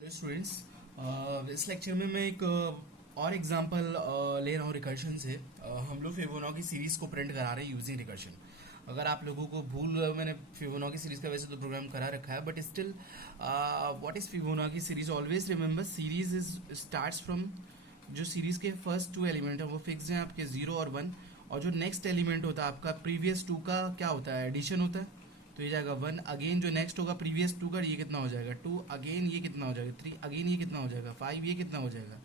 Students, इस lecture में मैं एक और एग्जांपल ले रहा हूँ रिकर्शन से। हम लोग फिबोनाची सीरीज को प्रिंट करा रहे हैं यूजिंग रिकर्शन। अगर आप लोगों को मैंने फिबोनाची सीरीज का वैसे तो प्रोग्राम करा रखा है, but still what is Fibonacci series? Always remember series is starts from, जो सीरीज के फर्स्ट टू एलिमेंट है वो फिक्स हैं आपके 0 और 1, और जो नेक्स्ट एलिमेंट होता है आपका प्रीवियस 2 का क्या होता है, एडिशन होता है, तो ये जाएगा 1। अगेन जो नेक्स्ट होगा प्रीवियस 2 का, ये कितना हो जाएगा 2, अगेन ये कितना हो जाएगा 3, अगेन ये कितना हो जाएगा 5, ये कितना हो जाएगा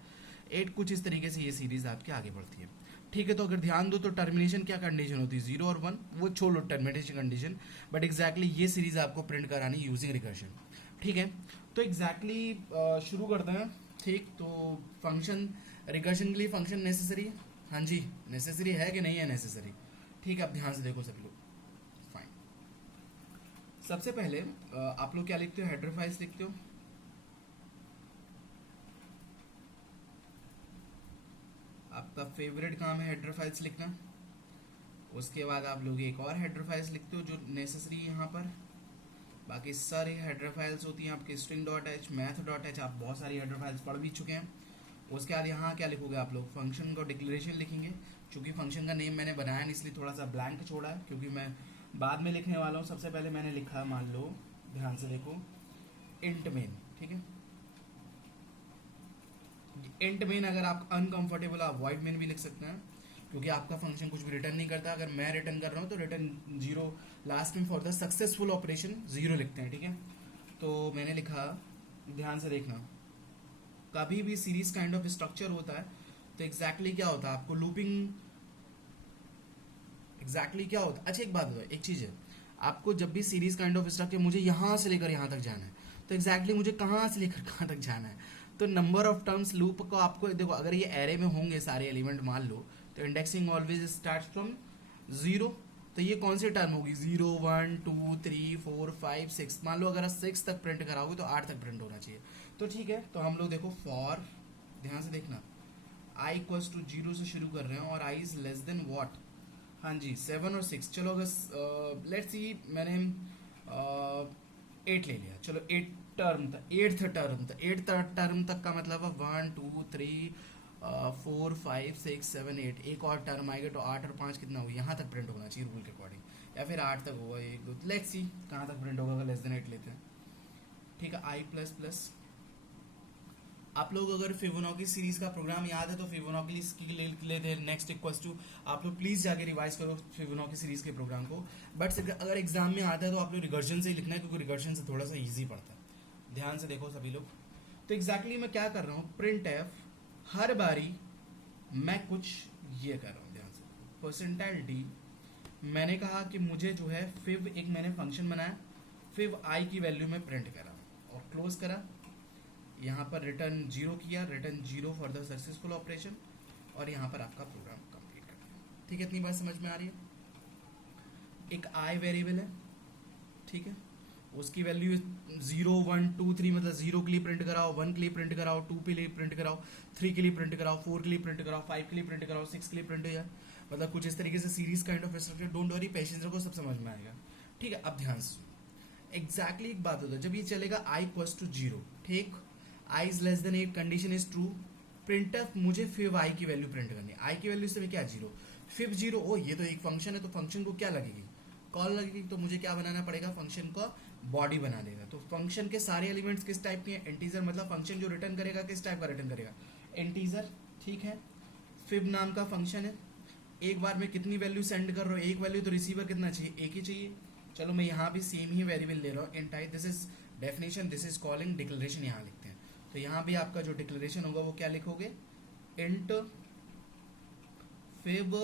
8। कुछ इस तरीके से ये सीरीज आपके आगे बढ़ती है। ठीक है, तो अगर ध्यान दो तो टर्मिनेशन क्या कंडीशन होती है, 0 और 1, वो छोड़ लो टर्मिनेशन कंडीशन, बट एग्जैक्टली ये सीरीज आपको प्रिंट करानी यूजिंग रिकर्शन। ठीक है, तो एग्जैक्टली शुरू करते हैं। ठीक, तो फंक्शन रिकर्शन के लिए फंक्शन नेसेसरी है। हाँ जी, नेसेसरी है कि नहीं है नेसेसरी? ठीक है, आप ध्यान से देखो सभी लोग। फाइन, सबसे पहले आप लोग क्या लिखते हो, हेडर फाइल्स लिखते हो। आपका फेवरेट काम है हेडर फाइल्स लिखना। उसके बाद आप लोग एक और हेडर फाइल्स लिखते हो जो नेसेसरी है यहाँ पर। बाकी सारी हेडर फाइल्स होती हैं आपके string dot H, math dot H, आप बहुत सारी हेडर फाइल्स पढ़ भी चुके हैं। उसके बाद यहाँ क्या लिखोगे आप लोग, फंक्शन का डिक्लेरेशन लिखेंगे। चूंकि फंक्शन का नेम मैंने बनाया नहीं, इसलिए थोड़ा सा ब्लैंक छोड़ा है, क्योंकि मैं बाद में लिखने वाला हूँ। सबसे पहले मैंने लिखा, मान लो ध्यान से देखो, इंट मेन। ठीक है, इंट मेन अगर आप अनकंफर्टेबल आप वॉइड मेन भी लिख सकते हैं, क्योंकि आपका फंक्शन कुछ भी रिटर्न नहीं करता। अगर मैं रिटर्न कर रहा हूँ तो रिटर्न 0, लास्ट में फॉर द सक्सेसफुल ऑपरेशन 0 लिखते हैं। ठीक है, तो मैंने लिखा, ध्यान से देखना, कभी भी सीरीज काइंड ऑफ स्ट्रक्चर होता है तो एग्जैक्टली क्या होता है, आपको लूपिंग एग्जैक्टली क्या होता है। अच्छा एक बात है, एक चीज है, आपको जब भी सीरीज काइंड ऑफ स्ट्रक्चर मुझे यहां से लेकर यहां तक जाना है, तो एग्जैक्टली मुझे कहां से लेकर कहां तक जाना है, तो नंबर ऑफ टर्म्स लूप को आपको देखो, अगर ये एरे में होंगे सारे एलिमेंट मान लो, तो इंडेक्सिंग ऑलवेज स्टार्ट फ्रॉम 0। तो ये कौन सी टर्म होगी, 0 1 2 3 4 5 6, मान लो अगर 6 तक प्रिंट कराओगे तो 8 तक प्रिंट होना चाहिए। तो ठीक है, तो हम लोग देखो फॉर, ध्यान से देखना, i इक्वल्स टू 0 से शुरू कर रहे हैं और i is less than what, हाँ जी 7 और 6। चलो अगर लेट्स सी मैंने 8 ले लिया, चलो 8 टर्म था, 8th टर्म था, 8th टर्म तक का मतलब है 1 2 3 4 5 6 7 8, एक और टर्म आएगा तो 8 और 5 कितना होगा, यहाँ तक प्रिंट होना चाहिए रूल के अकॉर्डिंग, या फिर 8 तक होगा 1 2, लेट्स सी कहाँ तक प्रिंट होगा अगर लेस देन 8 लेते हैं। ठीक है, i प्लस प्लस, आप लोग अगर फिबोनाची सीरीज का प्रोग्राम याद है तो फिबोनाची के लिए नेक्स्ट इक्वल्स टू, आप लोग प्लीज जाके रिवाइज करो फिबोनाची सीरीज के प्रोग्राम को। बट अगर एग्जाम में आता है तो आप लोग रिकर्शन से ही लिखना है, क्योंकि रिकर्शन से थोड़ा सा इजी पड़ता है। ध्यान से देखो सभी लोग, तो एग्जैक्टली मैं क्या कर रहा हूँ, प्रिंट एफ, हर बारी मैं कुछ ये कर रहा हूँ, ध्यान से, परसेंटाइल डी, मैंने कहा कि मुझे जो है फिब, एक मैंने फंक्शन बनाया, फिब आई की वैल्यू में प्रिंट करा और क्लोज करा, यहाँ पर रिटर्न 0 किया, return 0 for the successful operation, और यहाँ पर आपका प्रोग्राम कंप्लीट कर दिया। ठीक है, इतनी बात समझ में आ रही है। एक आई वेरिएबल है, ठीक है, उसकी वैल्यू 0 1 2 3, मतलब 0 के लिए प्रिंट कराओ, 1 के लिए प्रिंट कराओ, 2 के लिए प्रिंट कराओ, 3 के लिए प्रिंट कराओ, 4 के लिए प्रिंट कराओ, 5 के लिए प्रिंट कराओ, 6 के लिए प्रिंट हो जाए, मतलब कुछ इस तरीके से series kind of structure. Don't worry, patience रखो, सब समझ में आएगा। ठीक है, अब ध्यान से एग्जैक्टली एक बात होता है, जब ये चलेगा i इक्वल्स टू 0, ठीक, i is less than 8, condition is true, print of मुझे फिब i की वैल्यू प्रिंट करनी है, i की वैल्यू से क्या 0, फिब 0, ओ ये तो एक फंक्शन है, तो फंक्शन को क्या लगेगी, कॉल लगेगी, तो मुझे क्या बनाना पड़ेगा, फंक्शन का बॉडी बना देगा। तो फंक्शन के सारे एलिमेंट्स किस टाइप के हैं, इंटीजर, मतलब फंक्शन जो रिटर्न करेगा किस टाइप का रिटर्न करेगा, इंटीजर। ठीक है, फिब नाम का फंक्शन है, एक बार में कितनी वैल्यू सेंड कर रहा हूँ, एक वैल्यू, तो रिसीवर कितना चाहिए, एक ही चाहिए। चलो मैं यहाँ भी सेम ही वेरिएबल ले रहा हूँ, int I, this is definition, this is calling, declaration यहाँ लिखते हैं। तो यहाँ भी आपका जो डिक्लेरेशन होगा वो क्या लिखोगे, इंट फिब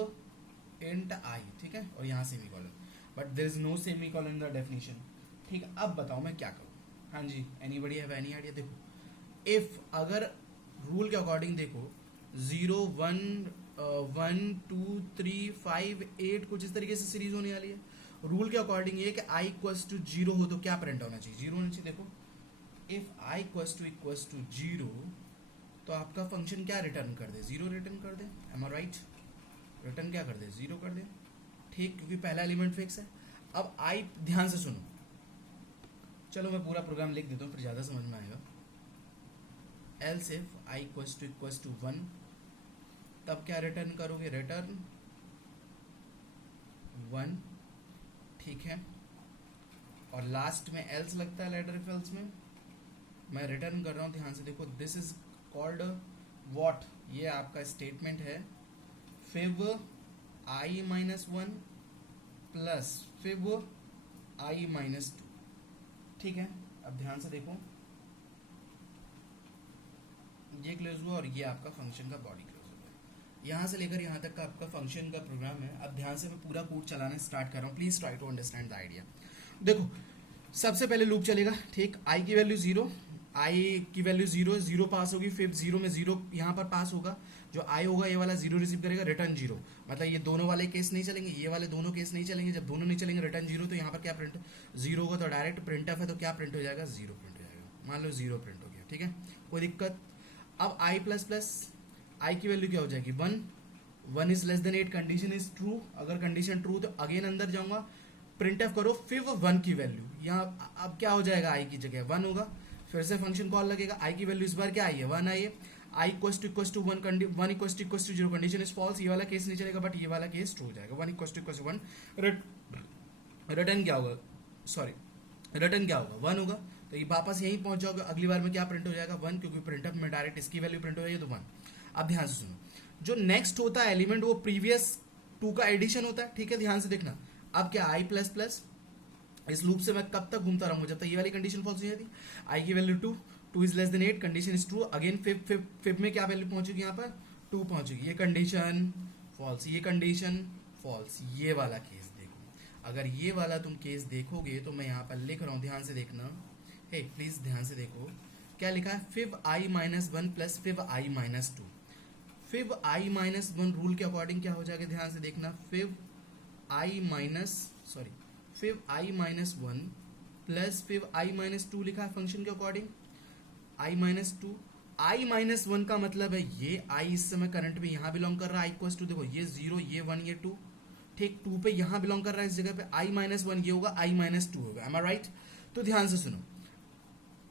इंट आई, ठीक है, और यहाँ semicolon, but there is no semicolon in the definition. ठीक है, अब बताओ मैं क्या करूँ। हाँ जी, एनीबॉडी हैव एनी आइडिया? देखो, इफ अगर रूल के अकॉर्डिंग देखो 0 1 1 2 3 5 8, कुछ इस तरीके से सीरीज होने वाली है। रूल के अकॉर्डिंग ये कि i इक्वल्स टू 0 हो तो क्या प्रिंट होना चाहिए, 0 होना चाहिए। देखो, इफ i इक्वल्स टू 0, तो आपका फंक्शन क्या रिटर्न कर दे, 0 रिटर्न कर दे, एम आई राइट, रिटर्न क्या कर दे, 0 कर दे। ठीक, क्योंकि पहला एलिमेंट फिक्स है। अब i, ध्यान से सुनो, चलो मैं पूरा प्रोग्राम लिख देता हूँ फिर ज्यादा समझ में आएगा। Else if i equals to 1, तब क्या रिटर्न करोगे, रिटर्न 1, ठीक है। और लास्ट में एल्स लगता है लेटर इफ एल्स में, मैं रिटर्न कर रहा हूं, ध्यान से देखो, दिस इज कॉल्ड व्हाट, ये आपका स्टेटमेंट है फिब आई माइनस 1 प्लस फिब आई माइनस 2, ठीक है। अब ध्यान से देखो, ये क्लोज हुआ और ये आपका फंक्शन का बॉडी क्लोज हो गया। यहाँ से लेकर यहाँ तक का आपका फंक्शन का प्रोग्राम है। अब ध्यान से मैं पूरा कोड चलाना स्टार्ट कर रहा हूँ, please try to understand the idea. देखो, सबसे पहले लूप चलेगा, ठीक, आई की वैल्यू 0, आई की वैल्यू 0 पास होगी, फिर 0 में 0 यहाँ पर पास होगा, जो आई होगा ये वाला 0 रिसीव करेगा, रिटर्न 0, मतलब ये दोनों वाले केस नहीं चलेंगे, ये वाले दोनों केस नहीं चलेंगे। जब दोनों नहीं चलेंगे, रिटर्न 0, तो यहाँ पर क्या प्रिंट 0 होगा, तो डायरेक्ट प्रिंट है, तो क्या प्रिंट हो जाएगा, 0 प्रिंट हो जाएगा। मान लो 0 प्रिंट हो गया, ठीक है, कोई दिक्कत। अब आई प्लस प्लस आई की वैल्यू क्या हो जाएगी, 1 is less than 8, condition is true, अगर कंडीशन ट्रू तो अगेन अंदर जाऊंगा, प्रिंट एफ करो, फिर 1 की वैल्यू यहाँ अब क्या हो जाएगा, आई की जगह 1 होगा, फिर से फंक्शन कॉल लगेगा, आई की वैल्यू इस बार क्या आई है, 1 आई है, i equal to 1, 1 equal to 0, condition is false, ये वाला केस नहीं चलेगा, बट ये वाला केस ट्रू हो जाएगा, 1 इक्वल टू 1, रिटर्न क्या होगा, सॉरी रिटर्न क्या होगा, 1 होगा, तो ये वापस यहीं पहुंच जाओगे, अगली बार में क्या प्रिंट हो जाएगा, 1, क्योंकि प्रिंटअप में डायरेक्ट इसकी वैल्यू प्रिंट हो जाएगी, तो 1। अब ध्यान से सुनो, जो नेक्स्ट होता है एलिमेंट वो प्रीवियस 2 का एडिशन होता है, ठीक है, ध्यान से देखना। अब क्या आई प्लस प्लस, इस लूप से मैं कब तक घूमता रहूंगा, जब तक ये वाली कंडीशन फॉल्स नहीं जाती, आई की value 2 is less than 8, condition is true, again फिर में क्या वैल्यू पहुंचेगी, यहाँ पर 2 पहुंचेगी, ये कंडीशन फॉल्स, ये कंडीशन फॉल्स, ये वाला केस देखो। अगर ये वाला तुम केस देखोगे तो मैं यहाँ पर लिख रहा हूं, ध्यान से देखना, हे प्लीज ध्यान से देखो, क्या लिखा है, फिब आई माइनस 1 प्लस फिब आई माइनस 2, फिब आई माइनस 1 रूल के अकॉर्डिंग क्या हो जाएगा, ध्यान से देखना, फिब आई माइनस 1 प्लस फिब आई माइनस 2 लिखा है फंक्शन के अकॉर्डिंग, आई माइनस 2, आई माइनस 1 का मतलब है ये आई इस समय करंट में यहां बिलोंग कर रहा है, आई इक्वल टू देखो ये 0, ये 1, ये 2, ठीक, 2 पे यहां बिलोंग कर रहा है, इस जगह पे आई माइनस 1 ये होगा, आई माइनस 2 होगा, एम आई राइट। तो ध्यान से सुनो,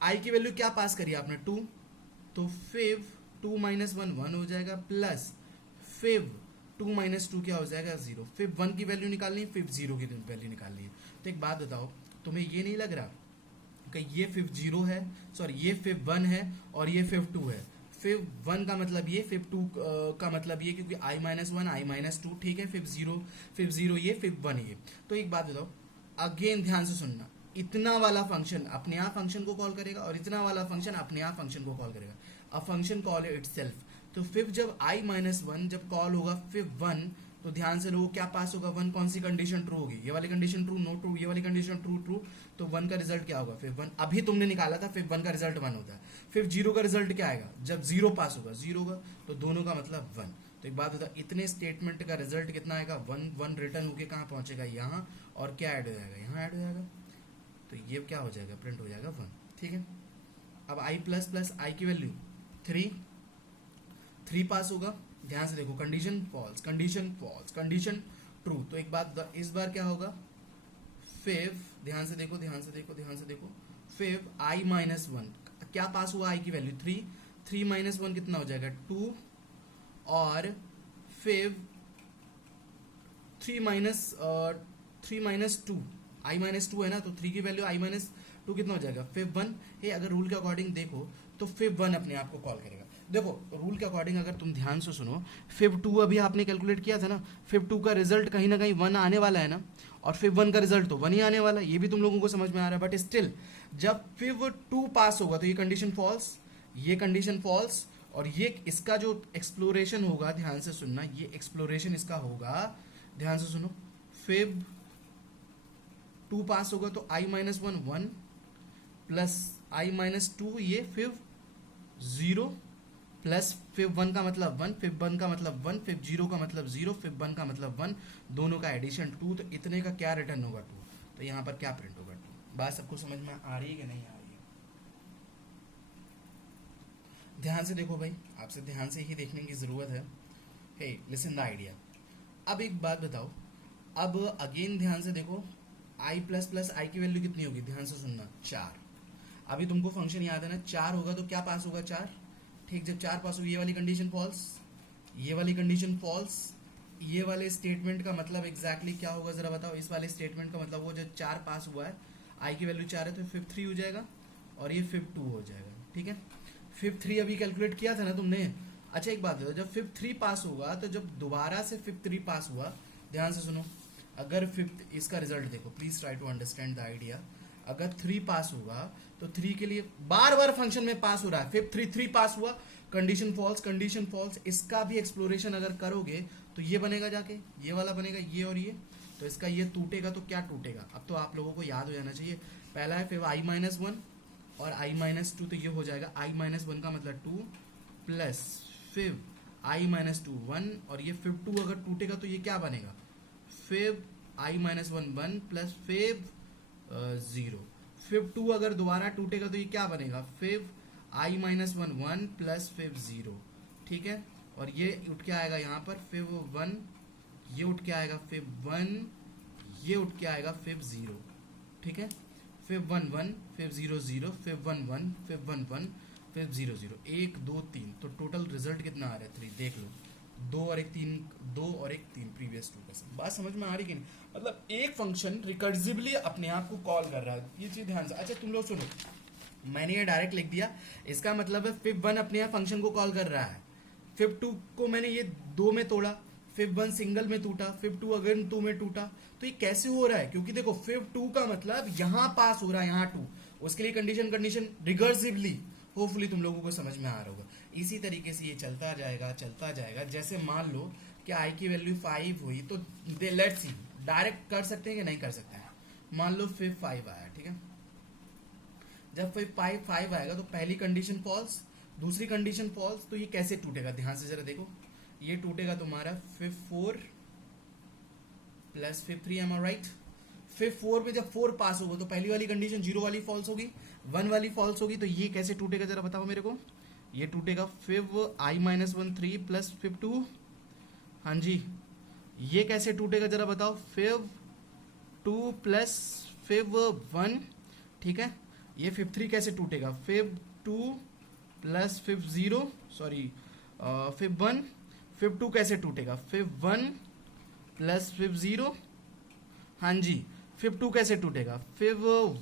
आई की वैल्यू क्या पास करी आपने, 2, तो फिब 2 माइनस 1 1 हो जाएगा, प्लस फिब 2 माइनस 2 क्या हो जाएगा, 0, फिब 1 की वैल्यू निकालनी है, फिब 0 की वैल्यू निकालनी है। तो एक बात बताओ, तुम्हें ये नहीं लग रहा कि ये फिब 0 है, सॉरी ये फिब 1 है और ये फिब 2 है, फिब 1 का मतलब ये, फिब 2 का मतलब ये, क्योंकि आई माइनस 1 आई माइनस 2, ठीक है, फिब 0 ये, फिब 1 ये। तो एक बात बताओ, अगेन ध्यान से सुनना, इतना वाला फंक्शन अपने आप फंक्शन को कॉल करेगा और इतना वाला फंक्शन अपने आप फंक्शन को कॉल करेगा, अ फंक्शन कॉल इटसेल्फ। तो फिब जब आई माइनस 1 जब कॉल होगा फिब 1, तो ध्यान से लोगों क्या पास होगा, 1, कौन सी कंडीशन ट्रू होगी, ये वाली कंडीशन ट्रू, नो ट्रू, ये वाली कंडीशन ट्रू ट्रू, तो 1 का रिजल्ट क्या होगा, फिब 1, अभी तुमने निकाला था, फिब 1 का रिजल्ट 1 होता है, फिब 0 का रिजल्ट क्या आएगा, जब 0 पास होगा 0 होगा, तो दोनों का मतलब 1। तो एक बात होता है, इतने स्टेटमेंट का रिजल्ट कितना आएगा, 1 रिटर्न होके कहाँ पहुंचेगा, यहाँ, और क्या ऐड हो जाएगा, यहाँ ऐड हो जाएगा, तो ये क्या हो जाएगा, प्रिंट हो जाएगा 1, ठीक है। अब आई प्लस प्लस आई की वैल्यू 3 पास होगा, ध्यान से देखो, कंडीशन फॉल्स, कंडीशन ट्रू, तो एक बात, इस बार क्या होगा, फिब, ध्यान से देखो, फिब आई माइनस 1 क्या पास हुआ, आई की वैल्यू 3 माइनस 1 कितना हो जाएगा, 2, और फिब 3 माइनस 2, आई माइनस 2 है ना, तो 3 की वैल्यू आई माइनस 2 कितना हो जाएगा, फिब 1 है। अगर रूल के अकॉर्डिंग देखो तो फिब 1 अपने आप को कॉल करेगा। देखो रूल के अकॉर्डिंग अगर तुम ध्यान से सुनो, फिब 2 अभी आपने कैलकुलेट किया था ना, फिब 2 का रिजल्ट कहीं ना कहीं 1 आने वाला है ना, और फिब 1 का रिजल्ट तो 1 ही आने वाला है, ये भी तुम लोगों को समझ में आ रहा है, बट स्टिल जब फिब 2 पास होगा तो ये कंडीशन फॉल्स, ये कंडीशन फॉल्स, और ये इसका जो एक्सप्लोरेशन होगा, ध्यान से सुनना, ये एक्सप्लोरेशन इसका होगा, ध्यान से सुनो, फिब 2 पास होगा तो आई माइनस 1 प्लस आई माइनस 2 ये फिब 0 प्लस फिब 1 का मतलब 1, फिब 1 का मतलब 1, फिब 0 का मतलब 0, फिब 1 का मतलब 1, दोनों का एडिशन 2, तो इतने का क्या रिटर्न होगा 2, तो यहाँ पर क्या प्रिंट होगा 2। बात सबको समझ में आ रही है कि नहीं आ रही है? ध्यान से देखो भाई, आपसे ध्यान से ही देखने की जरूरत है। हे लिसन द आइडिया। अब एक बात बताओ, अब अगेन ध्यान से देखो, आई प्लस प्लस आई की वैल्यू कितनी होगी, ध्यान से सुनना, 4। अभी तुमको फंक्शन याद है ना, 4 होगा तो क्या पास होगा, 4, ठीक, जब 4 पास होगी ये वाली कंडीशन फॉल्स, ये वाली कंडीशन फॉल्स, ये वाले स्टेटमेंट का मतलब एग्जैक्टली क्या होगा जरा बताओ। इस वाले स्टेटमेंट का मतलब वो जो 4 पास हुआ है, आई की वैल्यू 4 है तो फिफ्थ 3 हो जाएगा और ये फिफ्थ 2 हो जाएगा। ठीक है, फिफ्थ 3 अभी कैलकुलेट किया था ना तुमने। अच्छा एक बात बताओ, जब फिफ्थ 3 पास होगा तो जब दोबारा से फिफ्थ 3 पास हुआ, ध्यान से सुनो, अगर फिफ्थ, इसका रिजल्ट देखो, please try to understand the idea. अगर 3 पास होगा तो 3 के लिए बार बार फंक्शन में पास हो रहा है, फिफ्थ 3 पास हुआ, कंडीशन फॉल्स, कंडीशन फॉल्स, इसका भी एक्सप्लोरेशन अगर करोगे तो ये बनेगा जाके, ये वाला बनेगा, ये और ये, तो इसका ये टूटेगा तो क्या टूटेगा, अब तो आप लोगों को याद हो जाना चाहिए। पहला है फिर i-1 और i-2, तो ये हो जाएगा i-1 का मतलब 2 प्लस फिर i-2 1, और ये फिर 2 अगर टूटेगा तो ये क्या बनेगा, फिर i-1 1 प्लस फिर 0, फिर 2 अगर दोबारा टूटेगा तो ये क्या बनेगा, फिर i-1 1 प्लस फिर 0। ठीक है, और ये उठ के आएगा यहाँ पर फिर 1, ये उठ के आएगा फिर 1, ये उठ के आएगा फिर 0। ठीक है, फिर 1 1 फिर 0 0 फिर 1 1 फिर 1 1 फिर 0 0, 1 2 3, तो टोटल रिजल्ट कितना आ रहा है 3, देख लो, 2 और 1 3, 2 और 1 3 प्रीवियस 2 का। बात समझ में आ रही कि नहीं, मतलब एक फंक्शन रिकर्सिवली अपने आप को कॉल कर रहा है, ये चीज ध्यान से। अच्छा तुम लोग सुनो, मैंने ये डायरेक्ट लिख दिया, इसका मतलब है फिर 1 अपने आप फंक्शन को कॉल कर रहा है, फिर 2 को मैंने ये 2 में तोड़ा, फिर 1 सिंगल में टूटा, फिर 2 अगेन 2 में टूटा, तो ये कैसे हो रहा है, क्योंकि देखो फिर 2 का मतलब यहां पास हो रहा है, यहां 2, उसके लिए कंडीशन रिकर्सिवली, होपफुली तुम लोगों को समझ में आ रहा होगा। इसी तरीके से ये चलता जाएगा। जैसे मान लो कि आई की वैल्यू 5 हुई तो लेट्स सी, डायरेक्ट कर सकते हैं कि नहीं कर सकते हैं। मान लो फिर 5 आया, ठीक है, जब फिर 5 आएगा तो पहली कंडीशन फॉल्स, दूसरी कंडीशन फॉल्स, तो ये कैसे टूटेगा, ध्यान से जरा देखो, ये टूटेगा तुम्हारा फिर 4 प्लस फिर 3, एम आई राइट। फिर 4 में जब 4 पास होगा तो पहली वाली कंडीशन 0 वाली फॉल्स होगी, 1 वाली फॉल्स होगी, तो ये कैसे टूटेगा जरा बताओ मेरे को। ये टूटेगा फिर i-1 3 प्लस फिर 2, हाँ जी, ये कैसे टूटेगा जरा बताओ, फिर 2 प्लस फिर 1, ठीक है, ये फिर 3 कैसे टूटेगा, फिर 2 प्लस फिर 0, सॉरी फिर 1, फिर 2 कैसे टूटेगा, फिर 1 प्लस फिर 0, हाँ जी, फिर 2 कैसे टूटेगा, फिर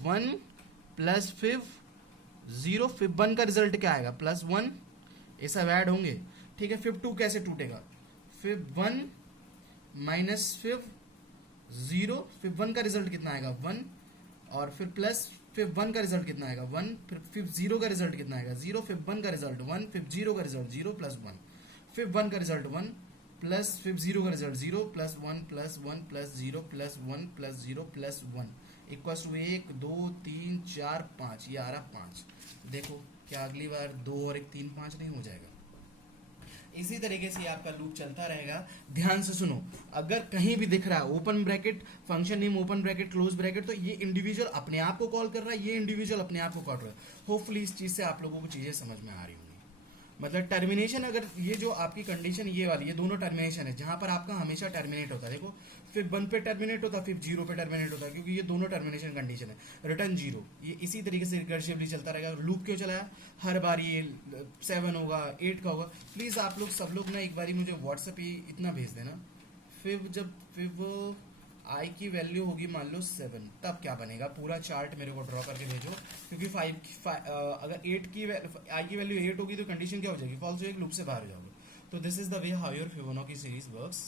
1 प्लस फिर 0, फिर 1 का रिजल्ट क्या आएगा, प्लस 1, ये सब ऐड होंगे। ठीक है, फिर 2 कैसे टूटेगा, फिर 1 माइनस फिर 0, फिर 1 का रिजल्ट कितना आएगा 1, और फिर प्लस फिर 1 का रिजल्ट कितना आएगा 1, फिर 0 का रिजल्ट कितना आएगा 0, फिर 1 का रिजल्ट 1, फिर 0 का रिजल्ट 0 प्लस 1, फिर 1 का रिजल्ट 1 प्लस फिर 0 का result 0 plus 1 plus 1 plus 0 plus 1 plus 0 plus 1 equals to 1 2 3 4 5, ये आ रहा 5। देखो क्या अगली बार 2 और 1 3 5 नहीं हो जाएगा। इसी तरीके से आपका लूप चलता रहेगा। ध्यान से सुनो, अगर कहीं भी दिख रहा है open bracket function name open bracket close bracket, तो ये इंडिविजुअल अपने आप को कॉल कर रहा है, ये इंडिविजुअल अपने आप को कॉल कर रहा है। होपफुली इस चीज से आप लोगों को चीजें समझ में आ रही होंगी। मतलब टर्मिनेशन, अगर ये जो आपकी कंडीशन ये वाली, ये दोनों टर्मिनेशन है जहां पर आपका हमेशा टर्मिनेट होता है। देखो फिर 1 पे टर्मिनेट होता है, फिर 0 पे टर्मिनेट होता है, क्योंकि ये दोनों टर्मिनेशन कंडीशन है। रिटर्न 0, ये इसी तरीके से रिकर्सिवली चलता रहेगा। लूप क्यों चलाया, हर बार ये 7 होगा 8 का होगा। प्लीज आप लोग सब लोग ना एक बारी मुझे व्हाट्सएप पे इतना भेज देना, फिर जब फिर आई की वैल्यू होगी मान लो 7, तब क्या बनेगा, पूरा चार्ट मेरे को ड्रॉ करके भेजो। क्योंकि 5 अगर 8 की आई की वैल्यू 8 होगी तो कंडीशन क्या हो जाएगी, फॉल्स हो जाएगी, लूप से बाहर हो जाओगे। तो this is the way how your Fibonacci series works.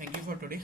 Thank you for today.